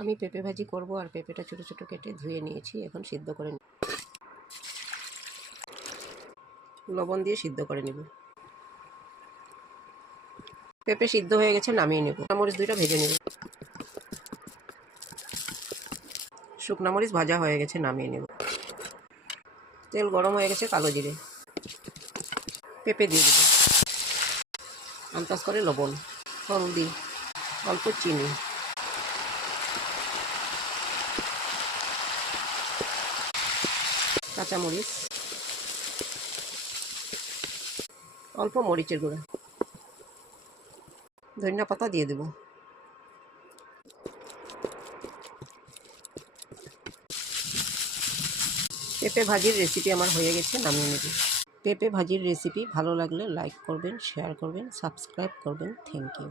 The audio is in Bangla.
আমি পেঁপে ভাজি করব আর পেঁপেটা ছোটো ছোটো কেটে ধুয়ে নিয়েছি। এখন সিদ্ধ করে লবণ দিয়ে সিদ্ধ করে নেব। পেঁপে সিদ্ধ হয়ে গেছে, নামিয়ে নেব। মরিচ দুইটা ভেজে নেব। শুকনো মরিচ ভাজা হয়ে গেছে, নামিয়ে নেব। তেল গরম হয়ে গেছে, কালো জিরে, পেঁপে দিয়ে দেব, আন্দাজ করে লবণ, হলদি, অল্প চিনি, কাঁচামরিচ, অল্প মরিচের গুঁড়া, ধনিয়া পাতা দিয়ে দেব। পেঁপে ভাজির রেসিপি আমার হয়ে গেছে, নামিয়ে নেব। পেঁপে ভাজির রেসিপি ভালো লাগলে লাইক করবেন, শেয়ার করবেন, সাবস্ক্রাইব করবেন। Thank you.